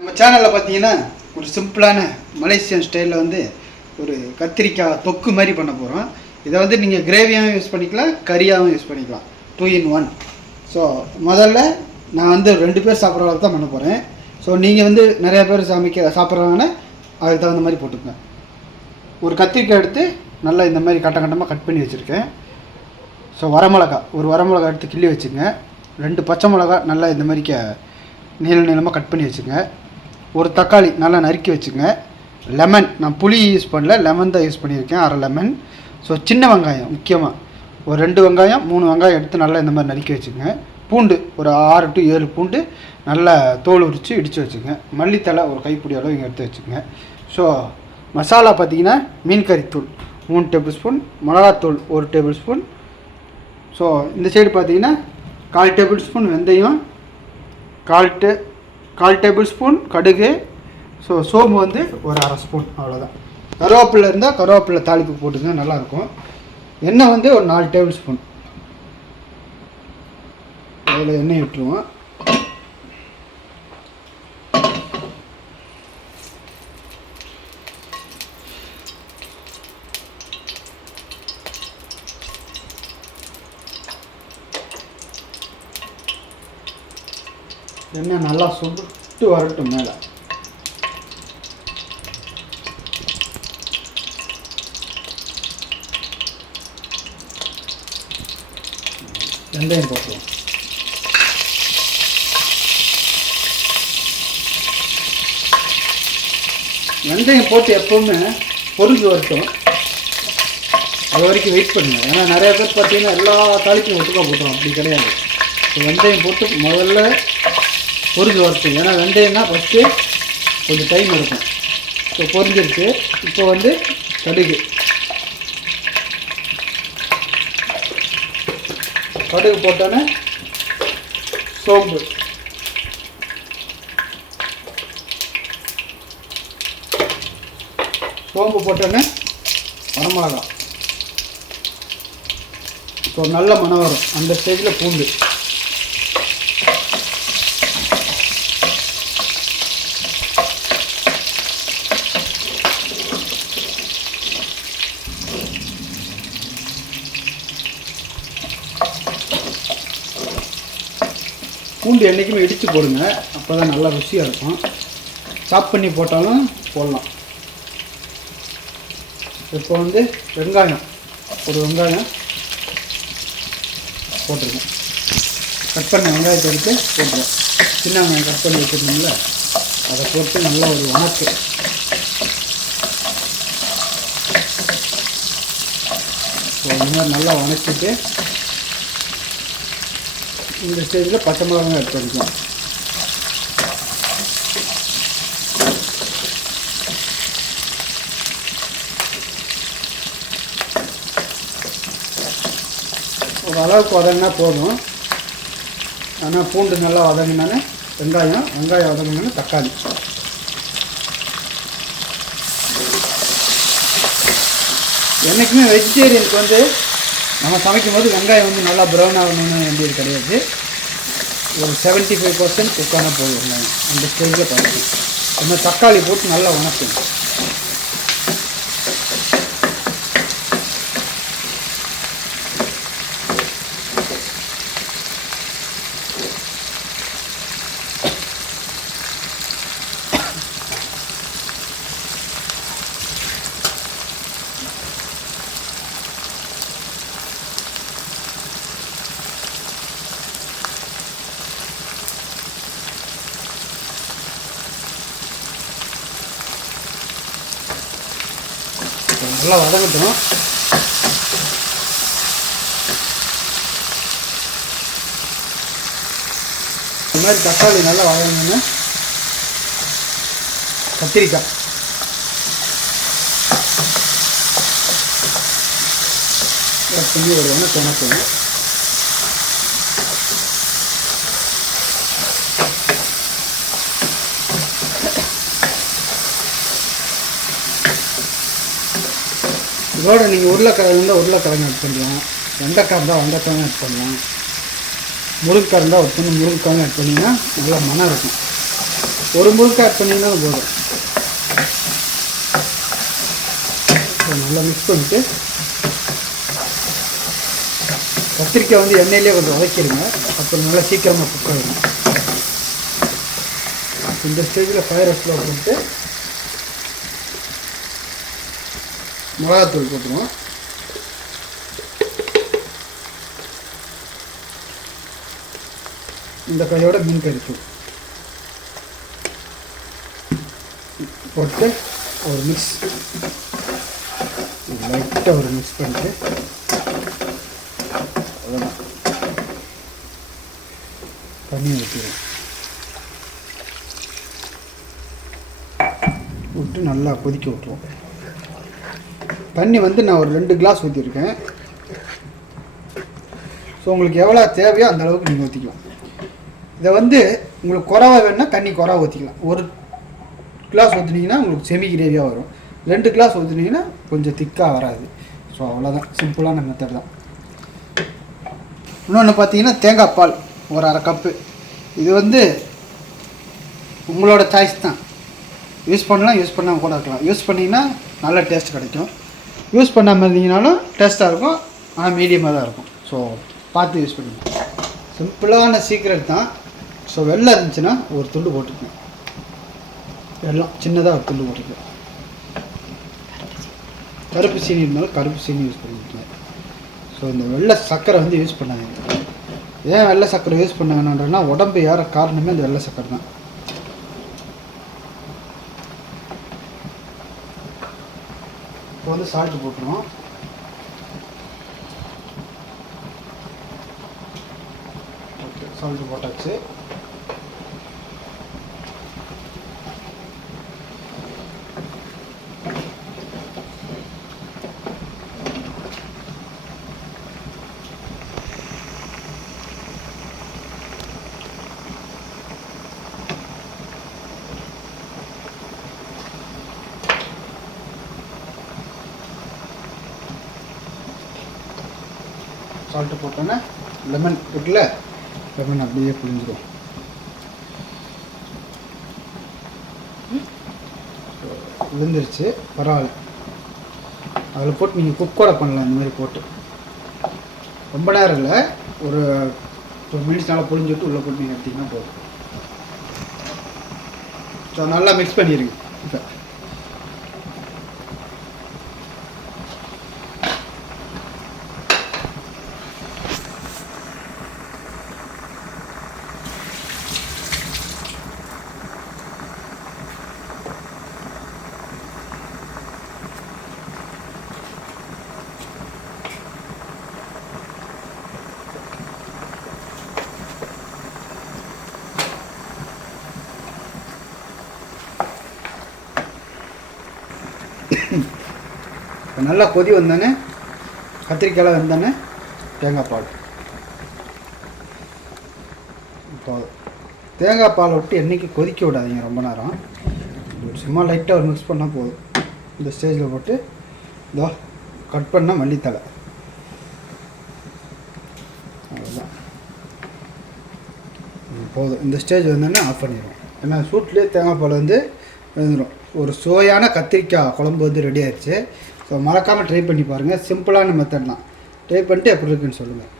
நம்ம சேனலில் பார்த்தீங்கன்னா ஒரு சிம்பிளான மலேசியன் ஸ்டைலில் வந்து ஒரு கத்திரிக்காய் தொக்கு மாதிரி பண்ண போகிறோம். இதை வந்து நீங்கள் கிரேவியாகவும் யூஸ் பண்ணிக்கலாம், கறியாகவும் யூஸ் பண்ணிக்கலாம், 2 in 1. ஸோ முதல்ல நான் வந்து 2 பேர் சாப்பிட்ற அளவுக்கு தான் பண்ண போகிறேன். ஸோ நீங்கள் வந்து நிறையா பேர் சாப்பிட்றாங்கன்னா அதுக்கு தகுந்த மாதிரி போட்டுக்கோங்க. ஒரு கத்திரிக்காய் எடுத்து நல்லா இந்த மாதிரி கட்டமாக கட் பண்ணி வச்சுருக்கேன். ஸோ ஒரு வரமிளகா எடுத்து கிள்ளி வச்சுங்க. 2 பச்சை மிளகா நல்லா இந்த மாதிரி நீளமாக கட் பண்ணி வச்சுங்க. ஒரு தக்காளி நல்லா நறுக்கி வச்சுங்க. லெமன், நான் புளி யூஸ் பண்ணல, லெமன் தான் யூஸ் பண்ணியிருக்கேன், அரை லெமன். ஸோ சின்ன வெங்காயம் முக்கியமாக ஒரு 2 வெங்காயம் 3 வெங்காயம் எடுத்து நல்லா இந்த மாதிரி நறுக்கி வச்சுங்க. பூண்டு ஒரு 6 to 7 பூண்டு நல்லா தோல் உரித்து இடித்து வச்சுங்க. மல்லித்தலை ஒரு கைப்பிடி அளவு இங்கே எடுத்து வச்சுங்க. ஸோ மசாலா பார்த்திங்கன்னா மீன் கறித்தூள் 3 டேபிள் ஸ்பூன், மிளகாத்தூள் 1 டேபிள் ஸ்பூன். ஸோ இந்த சைடு பார்த்திங்கன்னா 1/4 டேபிள் ஸ்பூன் வெந்தயம், 1/4 டேபிள் ஸ்பூன் கடுகு. ஸோ சோம்பு வந்து ஒரு 1/2 ஸ்பூன், அவ்வளோதான். கருவேப்பிலை இருந்தால் கருவேப்பிலை தாளிப்பு போட்டுங்க, நல்லாயிருக்கும். எண்ணெய் வந்து ஒரு 4 டேபிள் ஸ்பூன். அதில் எண்ணெய் விட்டுருவோம். எண்ணெய் நல்லா சுட்டு வரட்டும். மேலே வெந்தயம் போட்டுருவோம். வெந்தயம் போட்டு எப்போவுமே பொரிஞ்சு வரட்டும், அது வரைக்கும் வெயிட் பண்ணுங்க. ஏன்னா நிறைய பேர் பார்த்தீங்கன்னா எல்லா தாளிக்கும் ஒட்டுக்கா போட்டுரும், அப்படி கிடையாது. வெந்தயம் போட்டு முதல்ல பொரிஞ்சு வரட்டும். ஏன்னா வெந்தயம்னா ஃபஸ்ட்டு கொஞ்சம் டைம் இருக்கும். ஸோ பொரிஞ்சிருச்சு. இப்போ வந்து கடுகு போட்டோன்னே சோம்பு, போட்டோன்னே வரமிளகா. ஸோ நல்ல மணம் வரும். அந்த ஸ்டேஜில் பூண்டு, பூண்டு என்றைக்குமே இடித்து போடுங்க, அப்போ தான் நல்லா ருசியாக இருக்கும். சாப் பண்ணி போட்டாலும் போடலாம். இப்போ வந்து வெங்காயம், ஒரு வெங்காயம் போட்டிருக்கேன். கட் பண்ண வெங்காயத்தை எடுத்து போட்டுருவேன். சின்ன வெங்காயம் கட் பண்ணி வச்சுருந்தோம்ல, அதை போட்டு நல்லா ஒரு வணக்கு. ஸோ இந்த மாதிரி நல்லா வணக்கிட்டு இந்த ஸ்டேஜில் பச்சை மிளகாய் எடுத்து வைக்கலாம். ஒரு அளவுக்கு வதங்கினா போதும். ஆனால் பூண்டு நல்லா வதங்கினானே வெங்காயம் வதங்கினானே தக்காளி. என்றைக்குமே வெஜிடேரியனுக்கு வந்து நம்ம சமைக்கும் போது வெங்காயம் வந்து நல்லா ப்ரௌன் ஆகணும்னு வேண்டியது கிடையாது. ஒரு 75% குக்கான போதும் வெங்காயம். அந்த ஸ்டேஜில் பார்க்கணும். இந்த தக்காளி போட்டு நல்லா வணக்கணும். நல்லா வதங்கட்டும். இந்த மாதிரி தக்காளி நல்லா வதங்கணும்னா கத்திரிக்காய் பண்ணி ஒரு வணக்கம். இதோட நீங்கள் உருளைக்கிழங்கு இருந்தால் உருளைக்கிழங்கு ஆட் பண்ணலாம், வெண்டைக்காய் இருந்தால் வெண்டைக்காயும் ஆட் பண்ணலாம், முருங்கைக்காய் இருந்தால் ஒரு முருங்கைக்காயும் ஆட் பண்ணிங்கன்னா நல்லா மனம் இருக்கும். ஒரு முழுக்க ஆட் பண்ணிங்கனாலும் போதும். நல்லா மிக்ஸ் பண்ணிட்டு கத்திரிக்காய் வந்து எண்ணெயிலே கொஞ்சம் வதக்கிடுங்க. அப்புறம் நல்லா சீக்கிரமாக குக் ஆகிடும். இந்த ஸ்டேஜில் ஃபயர் ஸ்லோ பண்ணிட்டு மிளகாத்தூள் போட்டுருவோம். இந்த கையோட மீன் கறித்தூள் போட்டு ஒரு மிக்ஸ் லைட்டாக ஒரு மிக்ஸ் பண்ணிட்டு அவ்வளோதான் தண்ணி ஊற்றிடுவோம். விட்டு நல்லா கொதிக்க விட்டுருவோம். தண்ணி வந்து நான் ஒரு 2 கிளாஸ் ஊற்றிருக்கேன். ஸோ உங்களுக்கு எவ்வளோ தேவையோ அந்த அளவுக்கு நீங்கள் ஊற்றிக்கலாம். இதை வந்து உங்களுக்கு குறவா வேணுன்னா தண்ணி குறவா ஊற்றிக்கலாம். 1 கிளாஸ் ஊற்றினீங்கன்னா உங்களுக்கு செமி கிரேவியாக வரும். 2 கிளாஸ் ஊற்றினீங்கன்னா கொஞ்சம் திக்காக வராது. ஸோ அவ்வளோதான், சிம்பிளான மெத்தட் தான். இன்னொன்று பார்த்தீங்கன்னா தேங்காய் பால் ஒரு 1/2 கப்பு. இது வந்து உங்களோட சாய்ஸ் தான். யூஸ் பண்ணலாம், யூஸ் பண்ணாமல் கூட இருக்கலாம். யூஸ் பண்ணிங்கன்னா நல்ல டேஸ்ட் கிடைக்கும். யூஸ் பண்ணாமல் இருந்தீங்கனாலும் டேஸ்ட்டாக இருக்கும், ஆனால் மீடியமாக தான் இருக்கும். ஸோ பார்த்து யூஸ் பண்ணிக்கலாம். சிம்பிளான சீக்ரெட் தான். ஸோ வெள்ளம் இருந்துச்சுன்னா ஒரு துண்டு போட்டுக்கணும். வெள்ளம் சின்னதாக ஒரு துண்டு போட்டுக்கலாம். கருப்பு சீனி இருந்தாலும் கருப்பு சீனி யூஸ் பண்ணிக்கலாம். ஸோ இந்த வெள்ளை சர்க்கரை வந்து யூஸ் பண்ணாங்க. ஏன் வெள்ளை சர்க்கரை யூஸ் பண்ண வேணான்றனா உடம்பு ஏற காரணமே இந்த வெள்ளை சர்க்கரை தான். இப்போ வந்து சால்ட்டு போட்டுருவோம். ஓகே, சால்ட்டு போட்டாச்சு. சால்ட்டு போட்டோன்னா லெமன் இருக்குல்ல, லெமன் அப்படியே புழிஞ்சிடும். விழுந்துருச்சு, பரவாயில்ல. அதில் போட்டு நீங்கள் குக் கூட பண்ணலாம். இந்த மாதிரி போட்டு ரொம்ப நேரம் இல்லை, ஒரு 2 மினிட்ஸ் நல்லா புழிஞ்சிட்டு உள்ளே போட்டு நீங்கள் எடுத்திங்கன்னா போதும். ஸோ நல்லா மிக்ஸ் பண்ணிடுங்க. இப்போ நல்லா கொதி வந்தானே கத்திரிக்காயெலாம் வந்தானே தேங்காய் பால். இப்போ தேங்காய் பால் விட்டு என்றைக்கு கொதிக்க விடாதீங்க ரொம்ப நேரம். சும்மா லைட்டாக ஒரு மிக்ஸ் பண்ணால் போதும். இந்த ஸ்டேஜில் போட்டு இதோ கட் பண்ணால் மல்லித்தலை, அவ்வளோதான் போதும். இந்த ஸ்டேஜ் வந்தோடனே ஆஃப் பண்ணிடுவோம். ஏன்னா சூட்லேயே தேங்காய் பால் வந்து வந்துடும். ஒரு சுவையான கத்திரிக்காய் குழம்பு வந்து ரெடி ஆயிடுச்சு. ஸோ மறக்காமல் ட்ரை பண்ணி பாருங்கள். சிம்பிளான மெத்தட் தான். ட்ரை பண்ணிட்டு எப்படி இருக்குன்னு சொல்லுங்கள்.